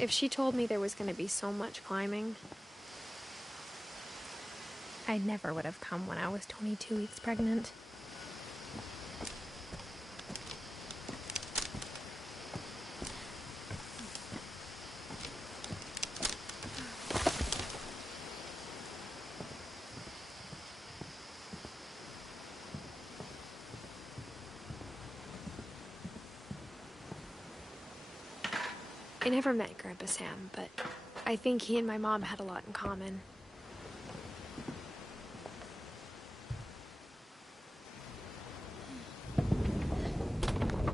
If she told me there was going to be so much climbing, I never would have come when I was 22 weeks pregnant. I never met Grandpa Sam, but I think he and my mom had a lot in common.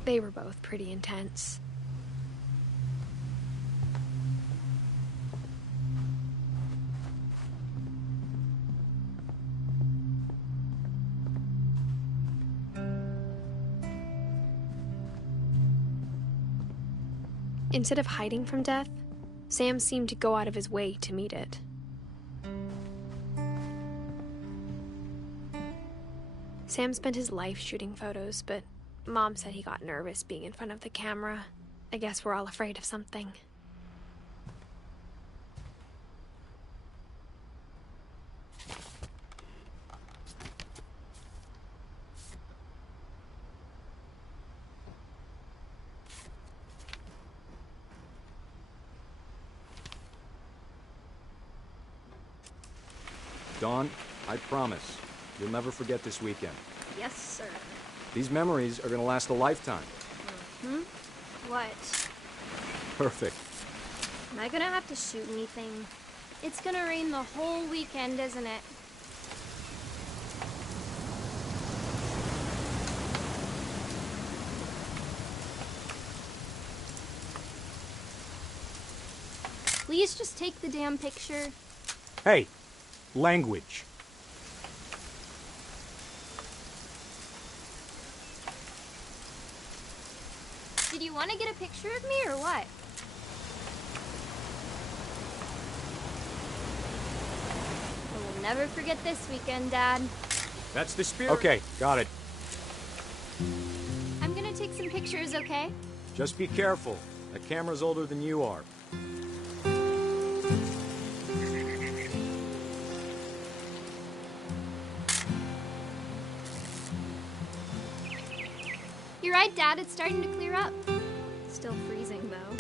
They were both pretty intense. Instead of hiding from death, Sam seemed to go out of his way to meet it. Sam spent his life shooting photos, but Mom said he got nervous being in front of the camera. I guess we're all afraid of something. Dawn, I promise, you'll never forget this weekend. Yes, sir. These memories are gonna last a lifetime. What? Perfect. Am I gonna have to shoot anything? It's gonna rain the whole weekend, isn't it? Please just take the damn picture. Hey, language. Did you want to get a picture of me or what? I will never forget this weekend, Dad. That's the spirit. Okay, got it. I'm gonna take some pictures, okay? Just be careful. That camera's older than you are. You're right, Dad. It's starting to clear up. Still freezing, though.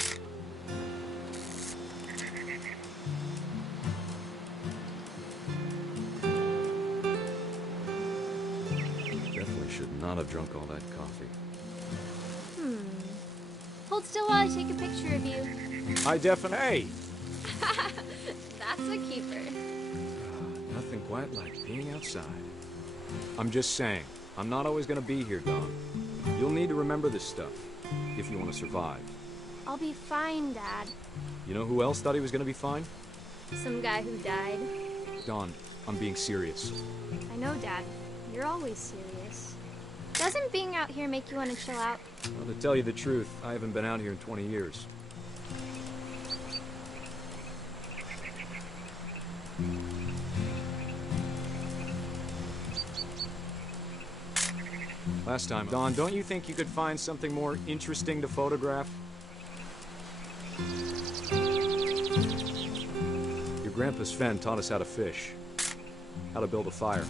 Definitely should not have drunk all that coffee. Hold still while I take a picture of you. I definitely... Hey! That's a keeper. Nothing quite like being outside. I'm just saying, I'm not always gonna be here, Dawn. You'll need to remember this stuff, if you want to survive. I'll be fine, Dad. You know who else thought he was gonna be fine? Some guy who died. Dawn, I'm being serious. I know, Dad. You're always serious. Doesn't being out here make you want to chill out? Well, to tell you the truth, I haven't been out here in 20 years. Last time, Dawn, don't you think you could find something more interesting to photograph? Your grandpa Sven taught us how to fish, how to build a fire.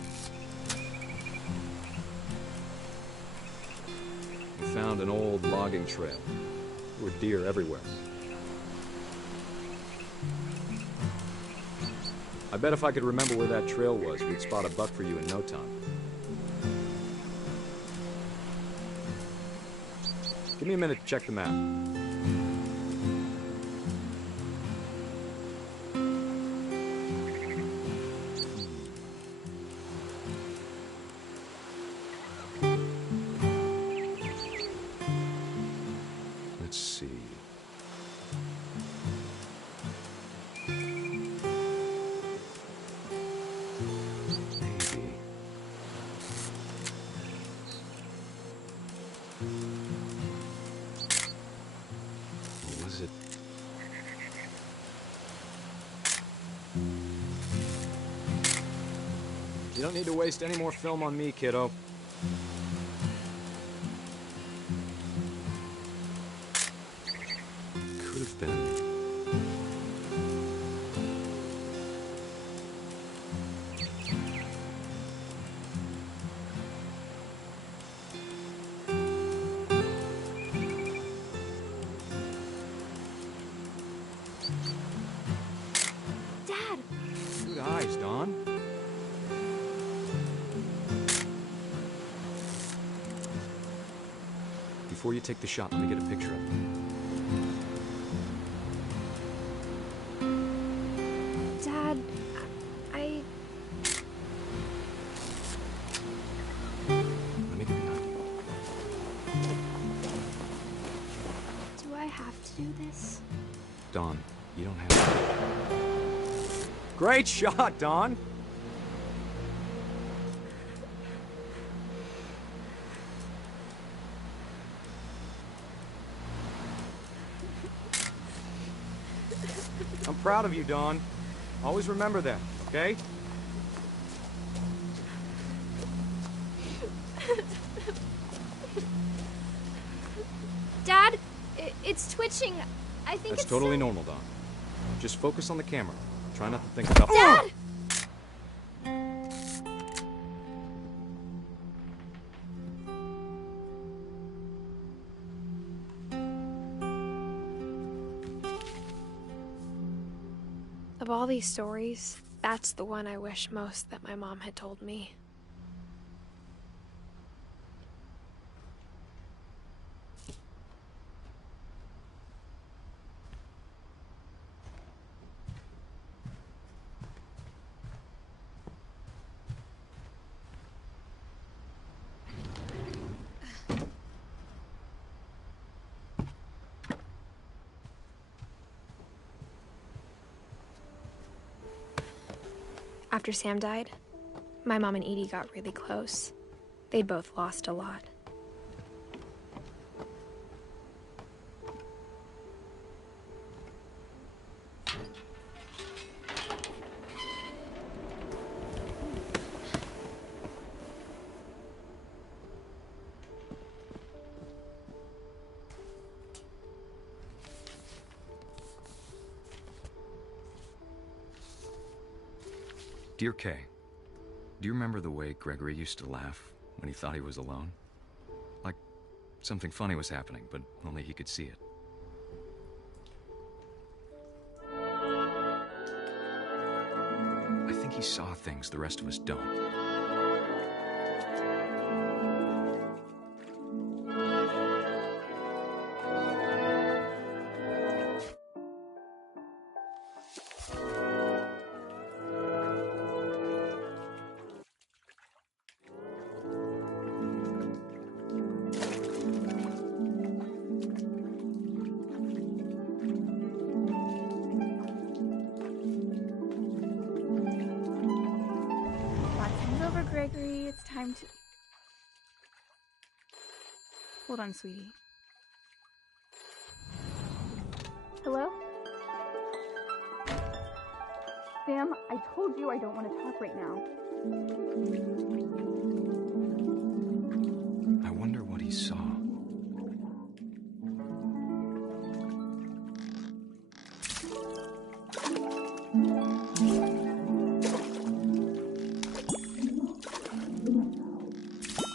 We found an old logging trail. There were deer everywhere. I bet if I could remember where that trail was, we'd spot a buck for you in no time. Give me a minute to check the map. Let's see. Maybe. Was it? You don't need to waste any more film on me, kiddo. Could have been Dad! Good eyes, Dawn. Before you take the shot, let me get a picture of it. Dad, I... Let me get behind you. Do I have to do this? Dawn, you don't have to. Great shot, Dawn! I'm proud of you, Dawn. Always remember that, okay? Dad, it's twitching. I think That's it's totally normal, Dawn. Just focus on the camera. Try not to think about— Dad! Of all these stories, that's the one I wish most that my mom had told me. After Sam died, my mom and Edie got really close. They'd both lost a lot. Dear Kay, do you remember the way Gregory used to laugh when he thought he was alone? Like something funny was happening, but only he could see it. I think he saw things the rest of us don't. Gregory, it's time to... Hold on, sweetie. Hello? Sam, I told you I don't want to talk right now. I wonder what he saw.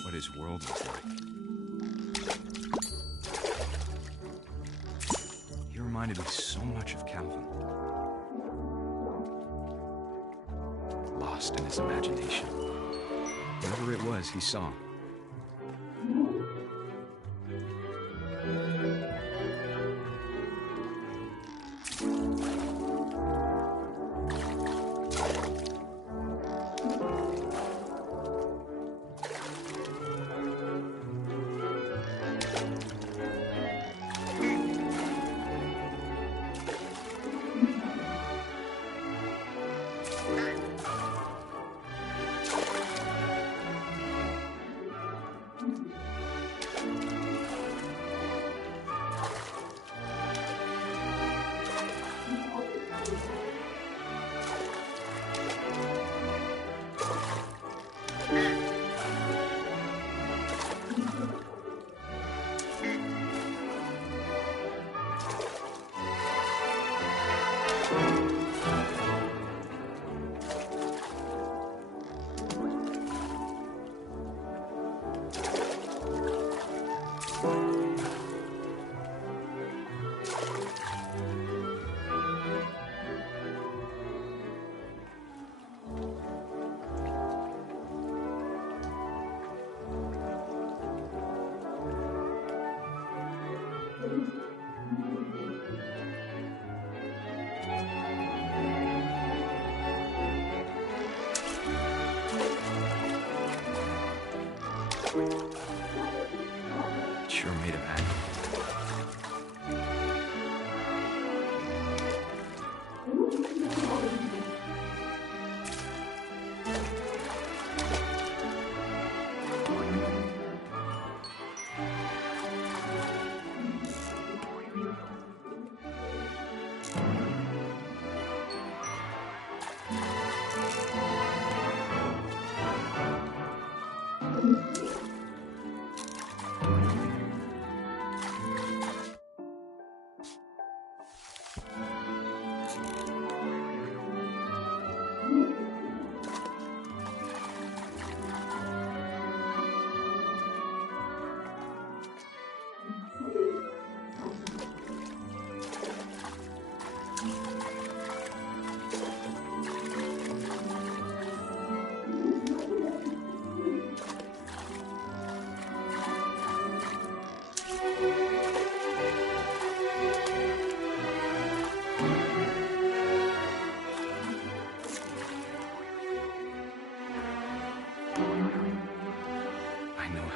What his world was like. He reminded me so much of Calvin. Lost in his imagination. Whatever it was he saw. Sure made him happy.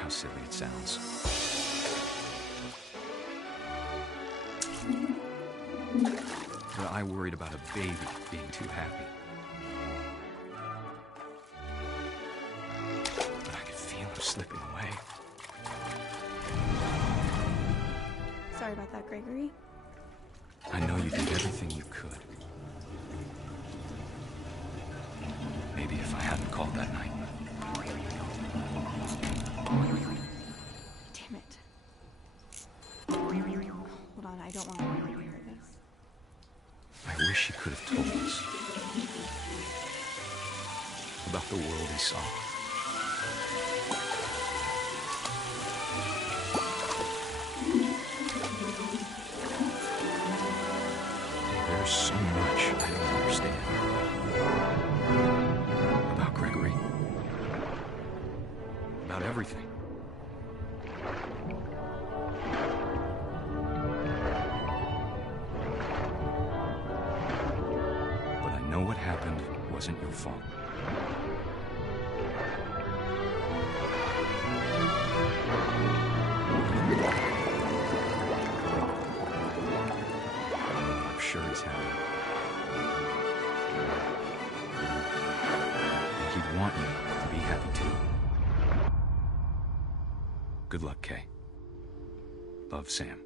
How silly it sounds. But I worried about a baby being too happy. But I could feel him slipping away. Sorry about that, Gregory. I know you did everything you could. Maybe if I hadn't called that night. Damn it. Hold on, I don't want to hear this. I wish he could have told us about the world he saw. There's so much I don't understand about Gregory, about everything. But I know what happened wasn't your fault. I'm sure he's happy. And he'd want you to be happy too. Good luck, Kay. Love, Sam.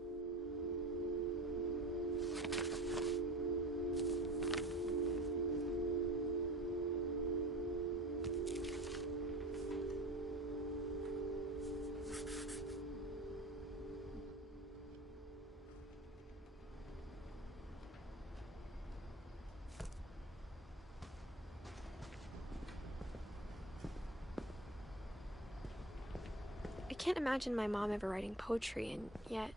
I can't imagine my mom ever writing poetry, and yet...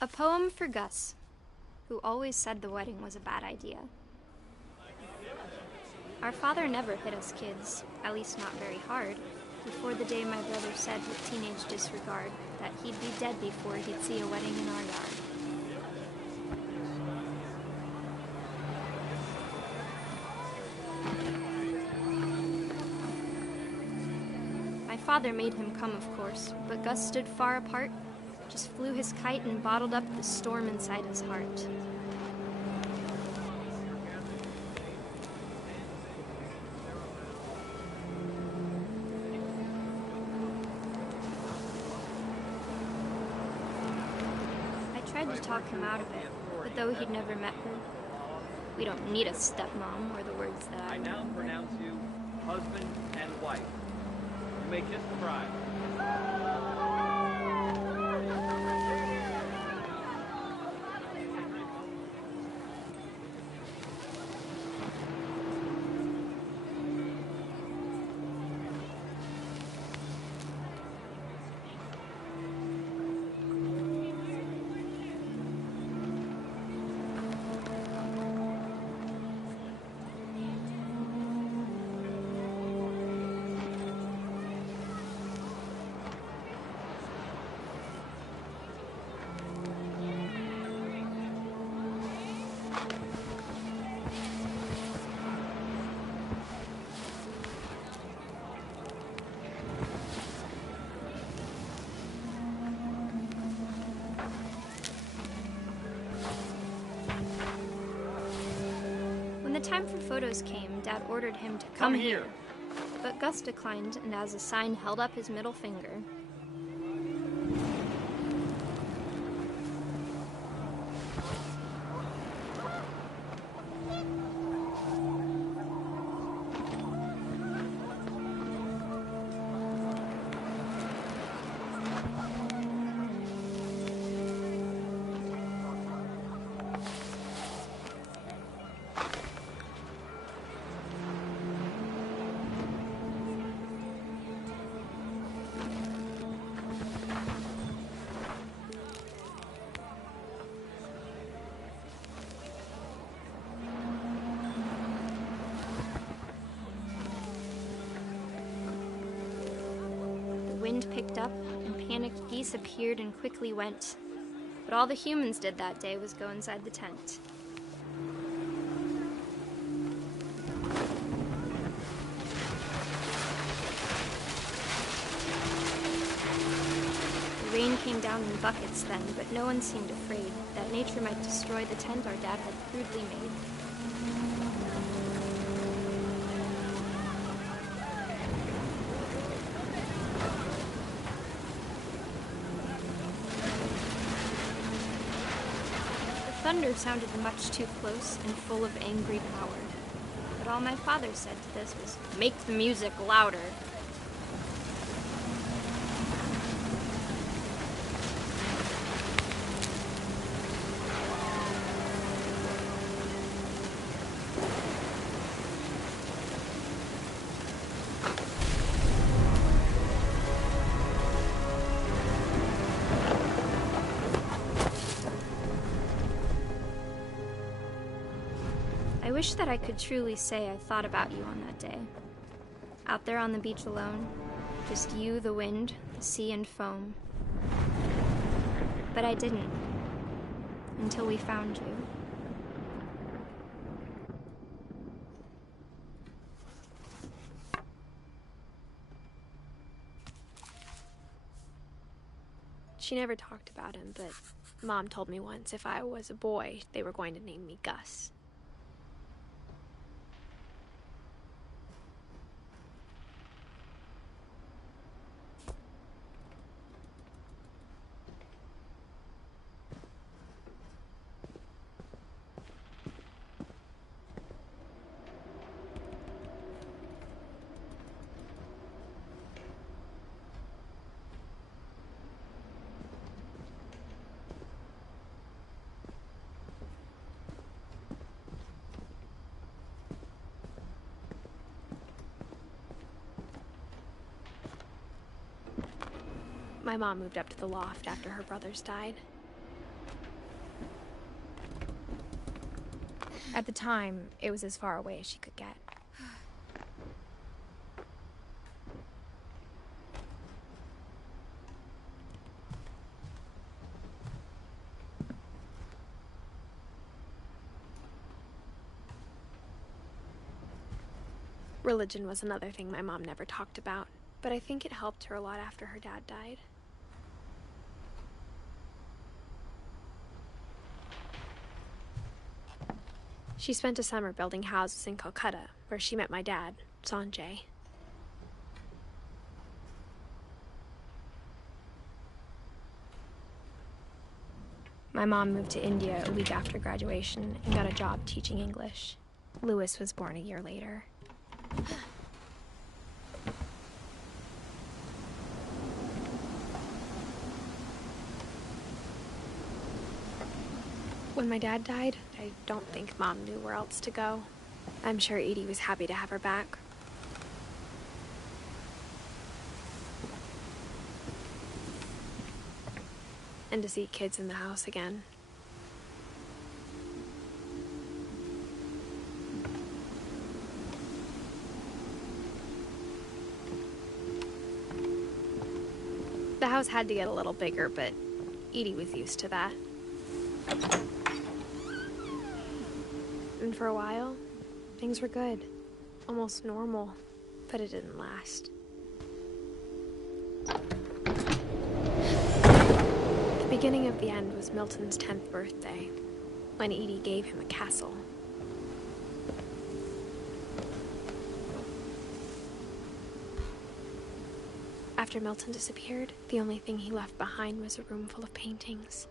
A poem for Gus, who always said the wedding was a bad idea. Our father never hit us kids, at least not very hard, before the day my brother said with teenage disregard that he'd be dead before he'd see a wedding in our yard. My father made him come, of course, but Gus stood far apart, just flew his kite and bottled up the storm inside his heart. I tried to talk him out of it, but though he'd never met her, we don't need a stepmom, were the words that I now pronounce you husband and wife. You may kiss the bride. When the time for photos came, Dad ordered him to come here. But Gus declined, and as a sign held up his middle finger. The wind picked up, and panicked geese appeared and quickly went. But all the humans did that day was go inside the tent. The rain came down in buckets then, but no one seemed afraid that nature might destroy the tent our dad had crudely made. Thunder sounded much too close and full of angry power. But all my father said to this was, "Make the music louder." I wish that I could truly say I thought about you on that day. Out there on the beach alone, just you, the wind, the sea, and foam. But I didn't, until we found you. She never talked about him, but Mom told me once if I was a boy, they were going to name me Gus. My mom moved up to the loft after her brothers died. At the time, it was as far away as she could get. Religion was another thing my mom never talked about, but I think it helped her a lot after her dad died. She spent a summer building houses in Calcutta, where she met my dad, Sanjay. My mom moved to India a week after graduation and got a job teaching English. Louis was born a year later. When my dad died, I don't think Mom knew where else to go. I'm sure Edie was happy to have her back. And to see kids in the house again. The house had to get a little bigger, but Edie was used to that. And for a while, things were good. Almost normal, but it didn't last. The beginning of the end was Milton's 10th birthday, when Edie gave him a castle. After Milton disappeared, the only thing he left behind was a room full of paintings.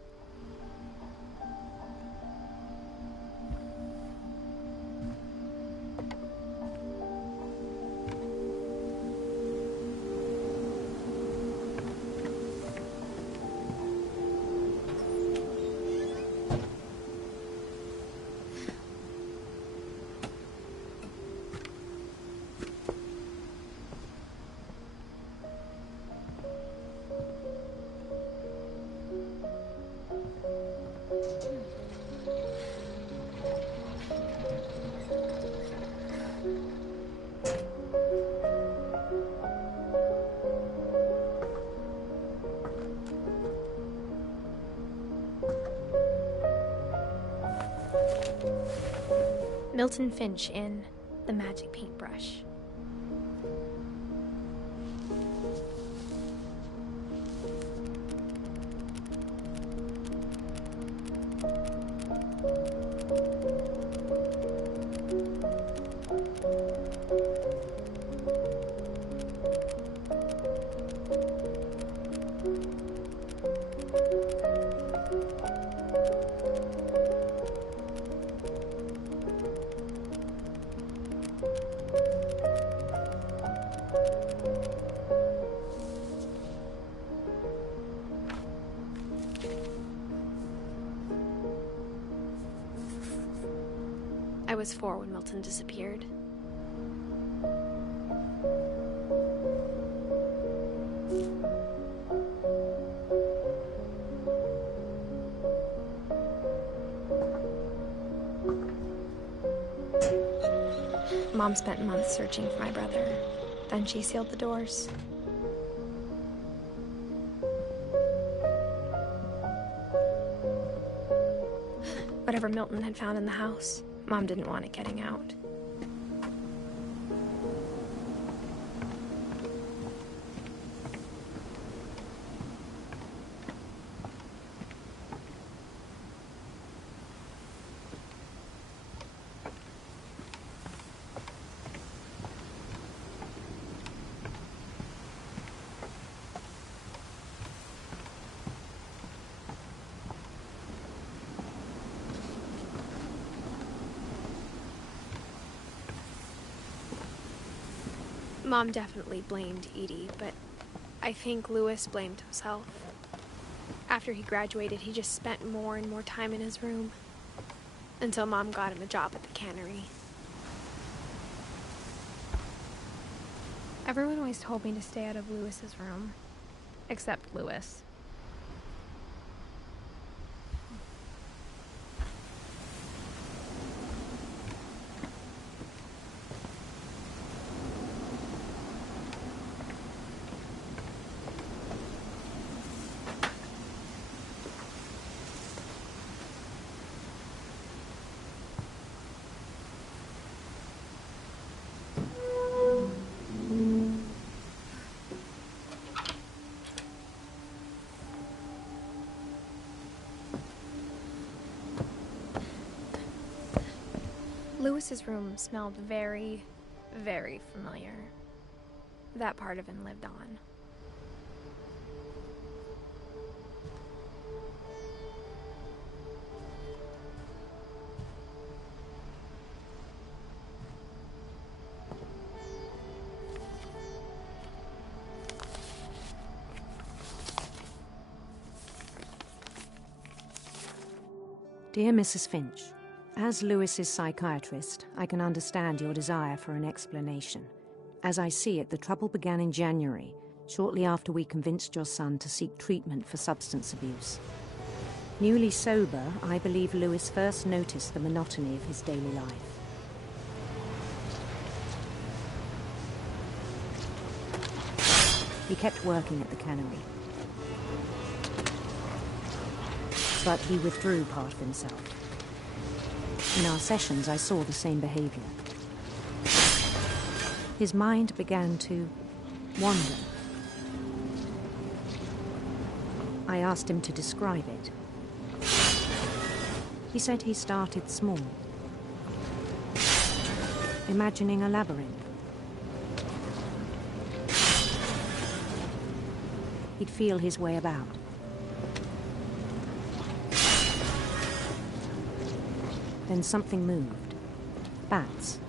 Milton Finch in The Magic Paintbrush. I was 4 when Milton disappeared. Mom spent months searching for my brother. Then she sealed the doors. Whatever Milton had found in the house, Mom didn't want it getting out. Mom definitely blamed Edie, but I think Louis blamed himself. After he graduated, he just spent more and more time in his room, until Mom got him a job at the cannery. Everyone always told me to stay out of Louis's room, except Louis. Louis's room smelled very, very familiar. That part of him lived on. Dear Mrs. Finch, as Louis's psychiatrist, I can understand your desire for an explanation. As I see it, the trouble began in January, shortly after we convinced your son to seek treatment for substance abuse. Newly sober, I believe Louis first noticed the monotony of his daily life. He kept working at the cannery, but he withdrew part of himself. In our sessions, I saw the same behavior. His mind began to wander. I asked him to describe it. He said he started small, imagining a labyrinth. He'd feel his way about. Then something moved. Bats.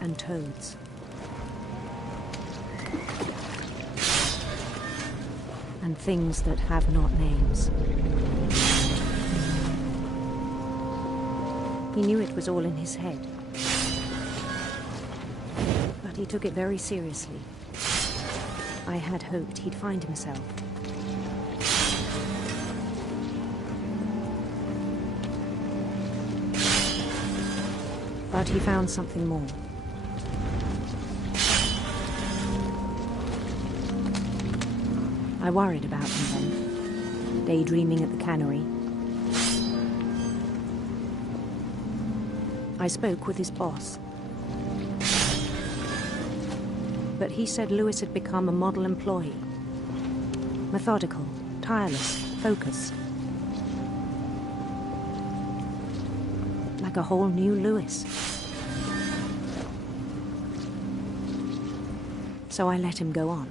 And toads. And things that have not names. He knew it was all in his head. But he took it very seriously. I had hoped he'd find himself. But he found something more. I worried about him then, daydreaming at the cannery. I spoke with his boss. But he said Lewis had become a model employee. Methodical, tireless, focused. Like a whole new Lewis. So I let him go on.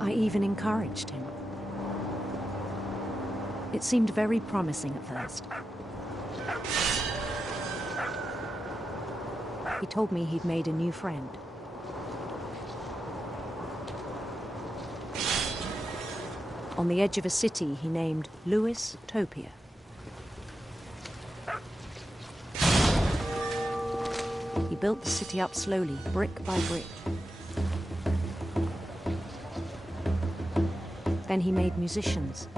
I even encouraged him. It seemed very promising at first. He told me he'd made a new friend. On the edge of a city he named Lewis Topia. He built the city up slowly, brick by brick. Then he made musicians.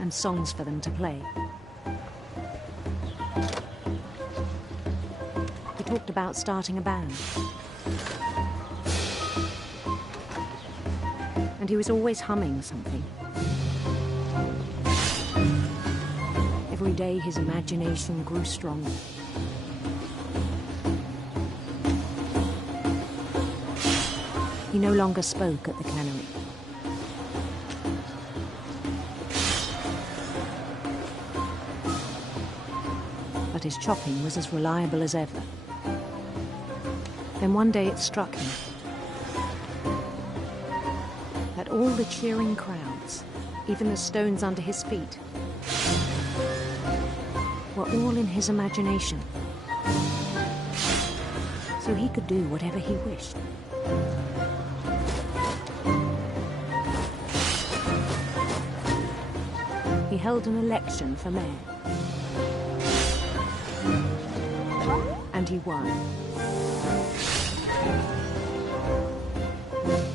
And songs for them to play. He talked about starting a band. And he was always humming something. Every day his imagination grew stronger. He no longer spoke at the cannery. But his chopping was as reliable as ever. Then one day it struck him that all the cheering crowds, even the stones under his feet, were all in his imagination. So he could do whatever he wished. He held an election for mayor. And he won.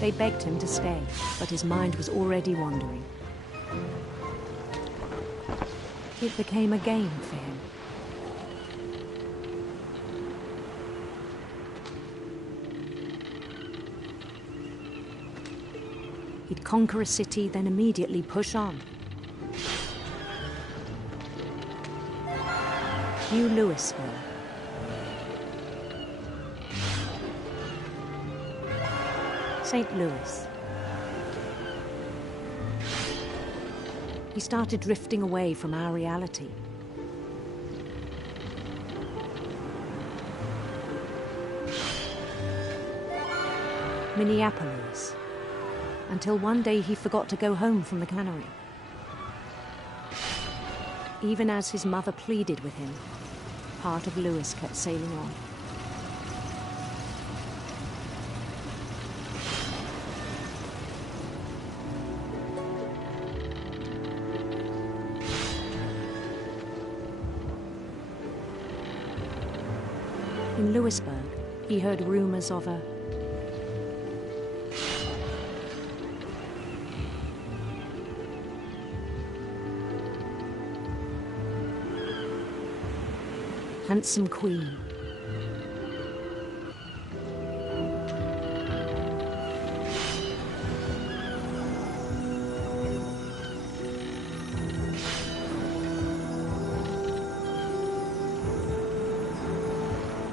They begged him to stay, but his mind was already wandering. It became a game for him. He'd conquer a city, then immediately push on. New Louisville. St. Louis. He started drifting away from our reality. Minneapolis. Until one day he forgot to go home from the cannery. Even as his mother pleaded with him, part of Lewis kept sailing on. In Lewisburg, he heard rumors of a handsome queen.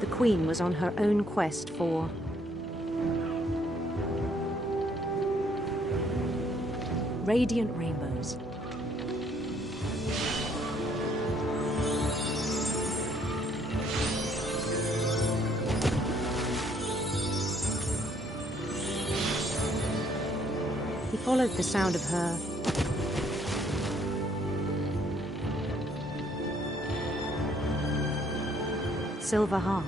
The queen was on her own quest for radiant rainbows. He followed the sound of her silver harp.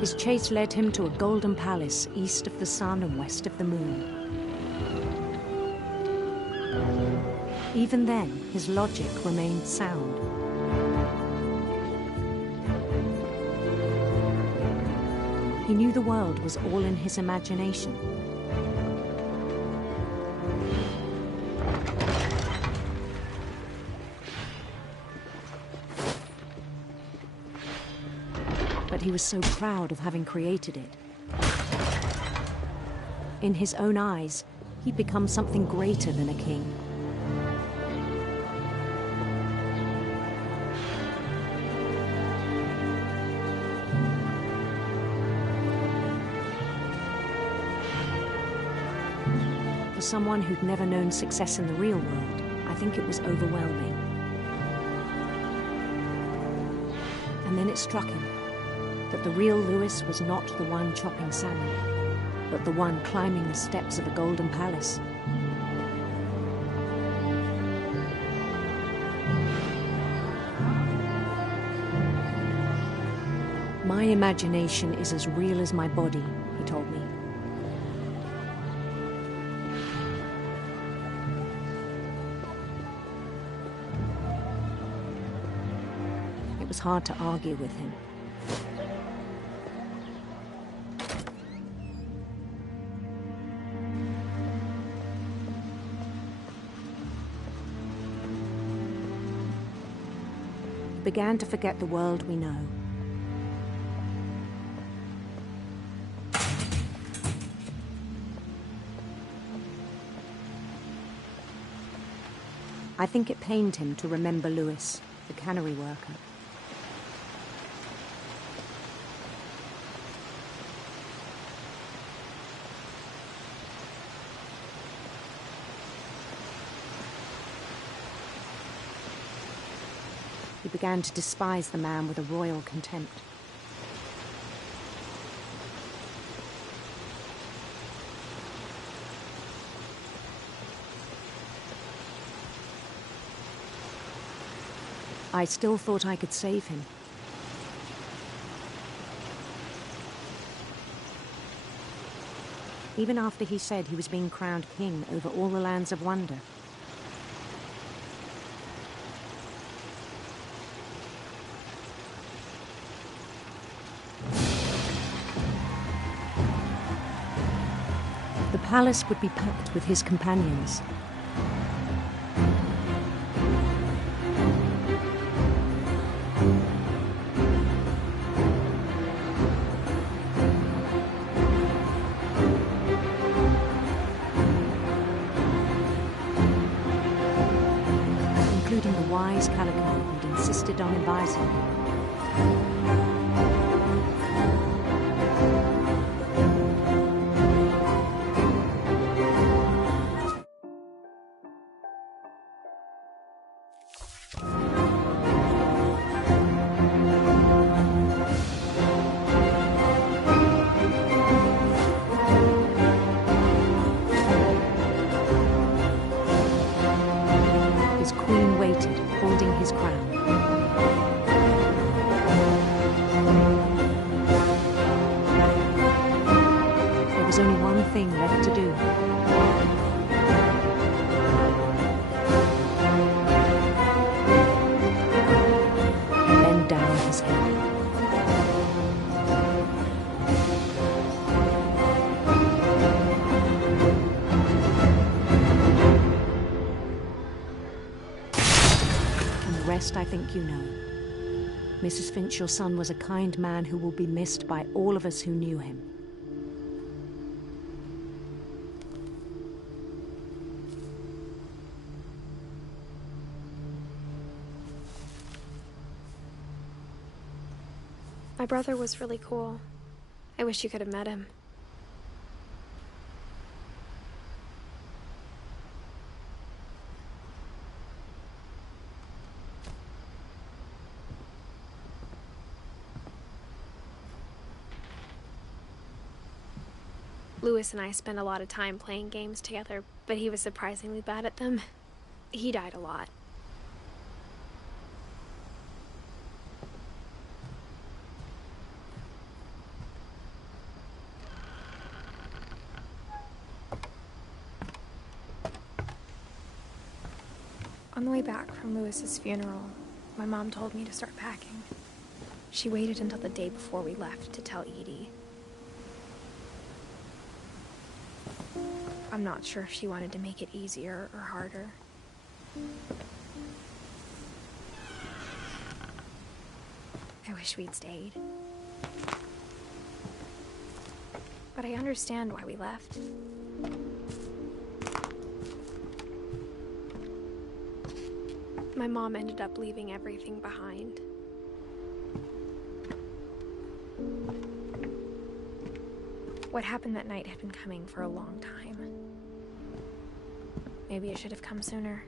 His chase led him to a golden palace east of the sun and west of the moon. Even then, his logic remained sound. He knew the world was all in his imagination. But he was so proud of having created it. In his own eyes, he'd become something greater than a king. For someone who'd never known success in the real world, I think it was overwhelming. And then it struck him that the real Lewis was not the one chopping salmon, but the one climbing the steps of a golden palace. My imagination is as real as my body, he told me. It was hard to argue with him. He began to forget the world we know. I think it pained him to remember Lewis, the cannery worker. He began to despise the man with a royal contempt. I still thought I could save him. Even after he said he was being crowned king over all the lands of wonder. The palace would be packed with his companions. Including the wise Calico who'd insisted on advising him. His queen waited, holding his crown. There was only one thing left to do. Bend down his head. The rest I think you know. Mrs. Finch, your son was a kind man who will be missed by all of us who knew him. My brother was really cool. I wish you could have met him. Lewis and I spent a lot of time playing games together, but he was surprisingly bad at them. He died a lot. On the way back from Lewis's funeral, my mom told me to start packing. She waited until the day before we left to tell Edie. I'm not sure if she wanted to make it easier or harder. I wish we'd stayed. But I understand why we left. My mom ended up leaving everything behind. What happened that night had been coming for a long time. Maybe it should have come sooner.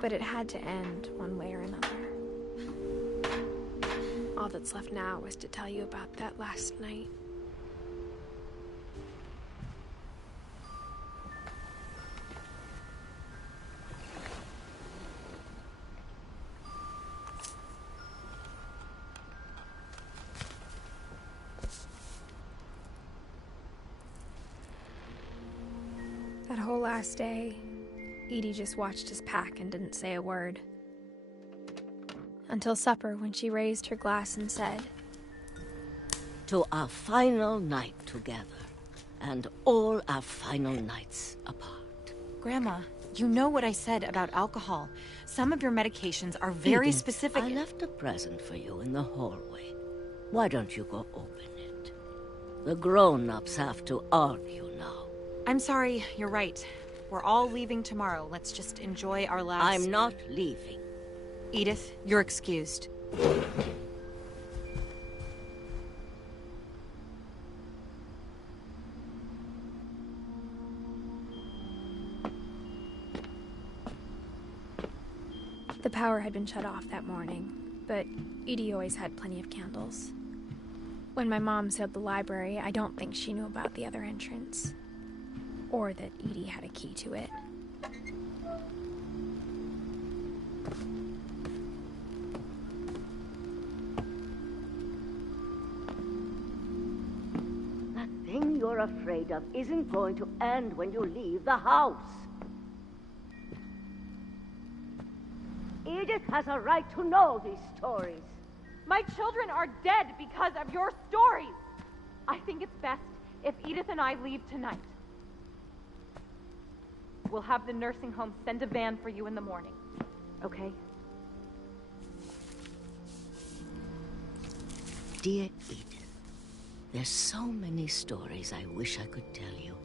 But it had to end one way or another. All that's left now is to tell you about that last night. That whole last day, Edie just watched us pack and didn't say a word. Until supper, when she raised her glass and said, "To our final night together, and all our final nights apart." Grandma, you know what I said about alcohol. Some of your medications are very Edith, specific. I left a present for you in the hallway. Why don't you go open it? The grown-ups have to argue now. I'm sorry, you're right. We're all leaving tomorrow. Let's just enjoy our last... I'm not leaving. Edith, you're excused. The power had been shut off that morning, but Edie always had plenty of candles. When my mom sealed the library, I don't think she knew about the other entrance. Or that Edie had a key to it. That thing you're afraid of isn't going to end when you leave the house. Edith has a right to know these stories. My children are dead because of your stories. I think it's best if Edith and I leave tonight. We'll have the nursing home send a van for you in the morning. Okay? Dear Edith, there's so many stories I wish I could tell you,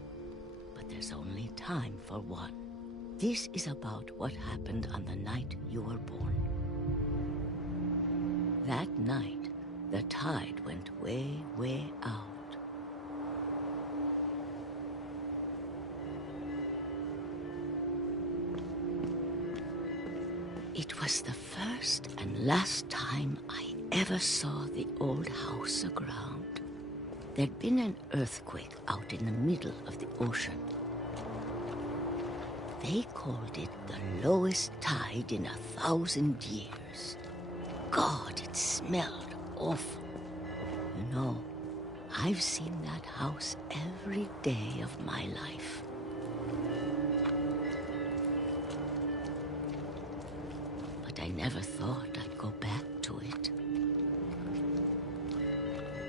but there's only time for one. This is about what happened on the night you were born. That night, the tide went way, way out. It was the first and last time I ever saw the old house aground. There'd been an earthquake out in the middle of the ocean. They called it the lowest tide in 1,000 years. God, it smelled awful. You know, I've seen that house every day of my life. I never thought I'd go back to it.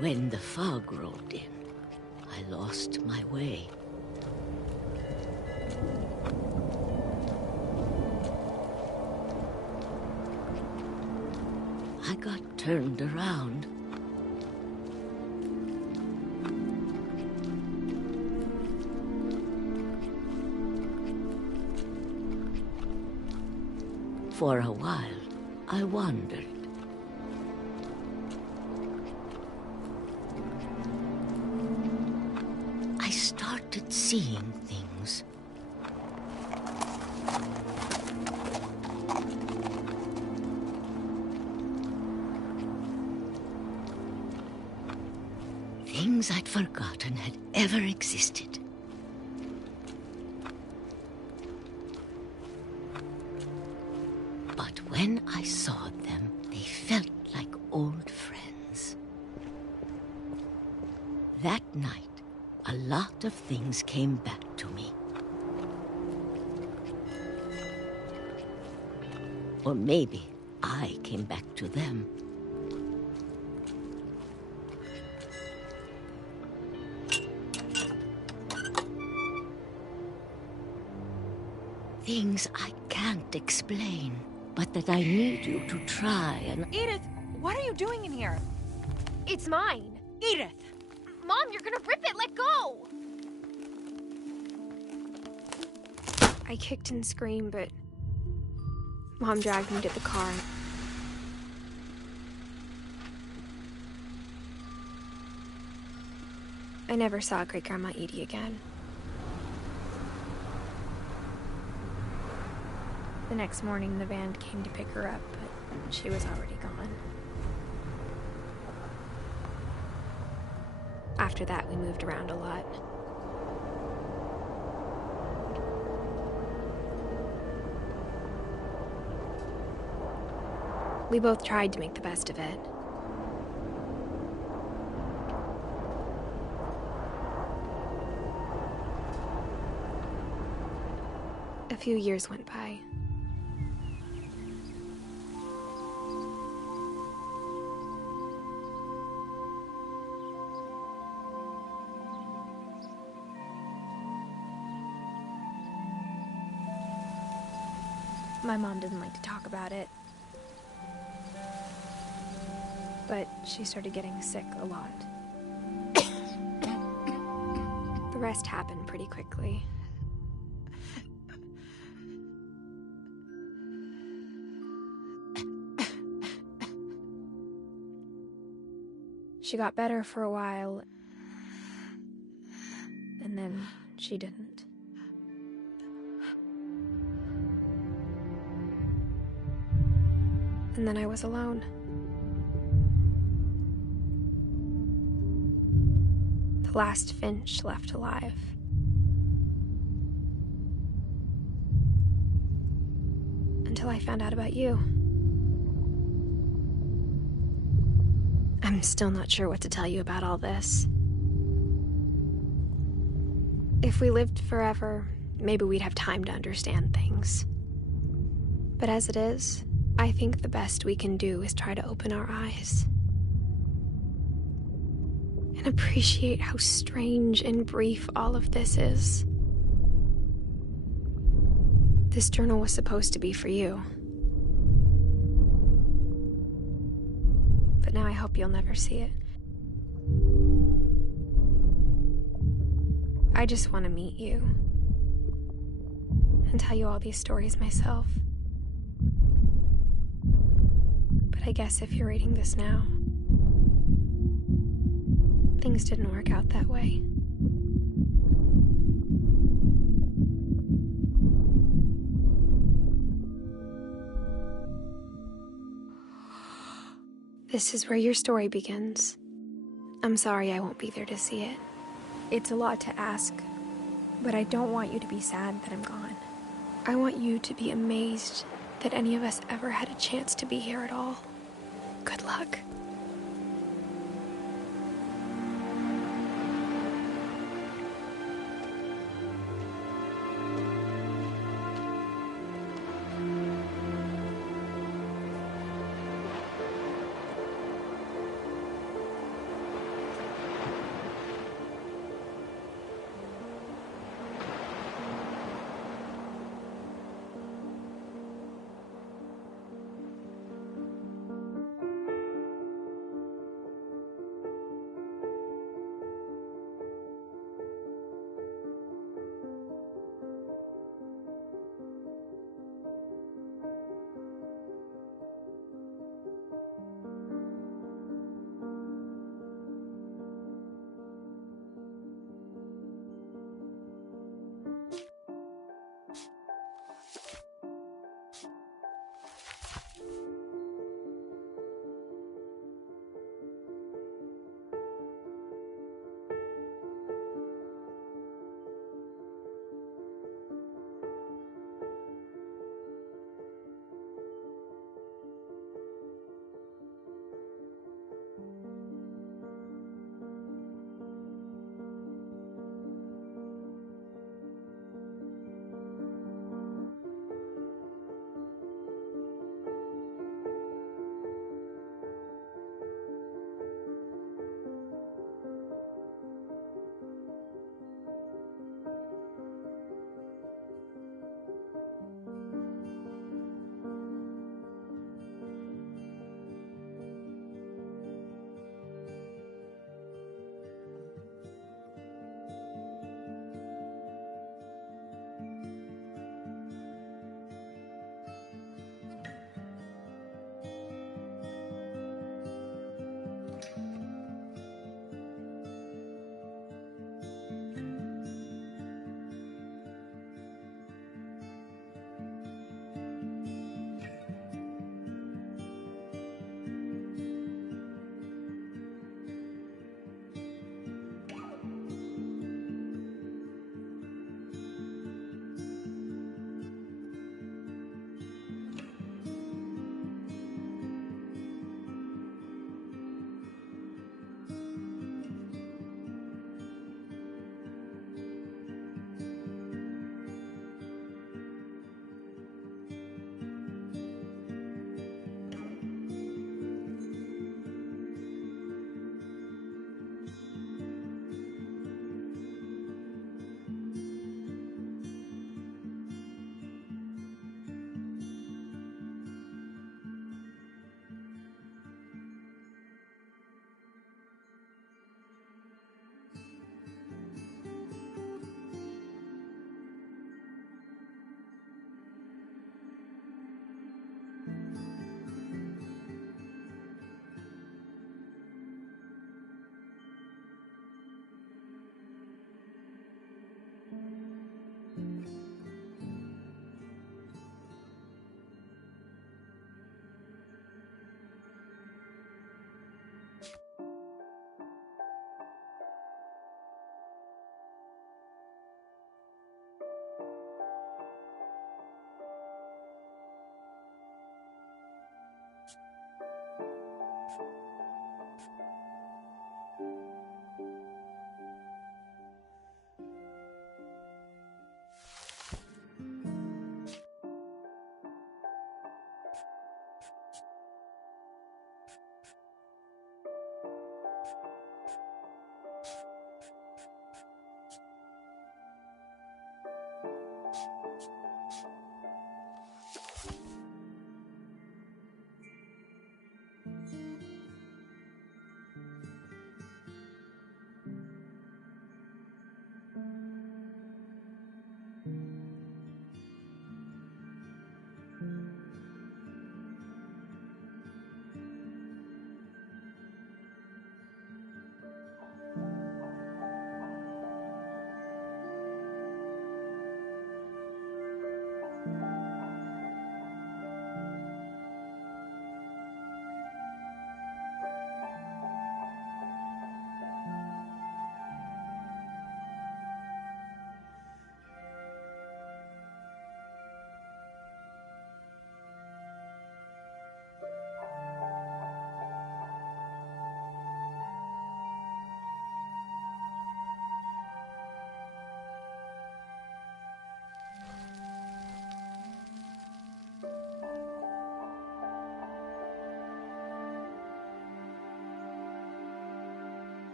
When the fog rolled in, I lost my way. I got turned around. For a while, I wondered. I started seeing things. Things I'd forgotten had ever existed. But when I saw them, they felt like old friends. That night, a lot of things came back to me. Or maybe I came back to them. Things I can't explain, but that I need you to try and... Edith, what are you doing in here? It's mine. Edith! Mom, you're gonna rip it! Let go! I kicked and screamed, but Mom dragged me to the car. I never saw Great-Grandma Edie again. The next morning, the van came to pick her up, but she was already gone. After that, we moved around a lot. We both tried to make the best of it. A few years went by. My mom doesn't like to talk about it. But she started getting sick a lot. The rest happened pretty quickly. She got better for a while, and then she didn't. And then I was alone. The last Finch left alive. Until I found out about you. I'm still not sure what to tell you about all this. If we lived forever, maybe we'd have time to understand things. But as it is, I think the best we can do is try to open our eyes. And appreciate how strange and brief all of this is. This journal was supposed to be for you. But now I hope you'll never see it. I just want to meet you. And tell you all these stories myself. But I guess if you're reading this now, things didn't work out that way. This is where your story begins. I'm sorry I won't be there to see it. It's a lot to ask, but I don't want you to be sad that I'm gone. I want you to be amazed that any of us ever had a chance to be here at all. Good luck.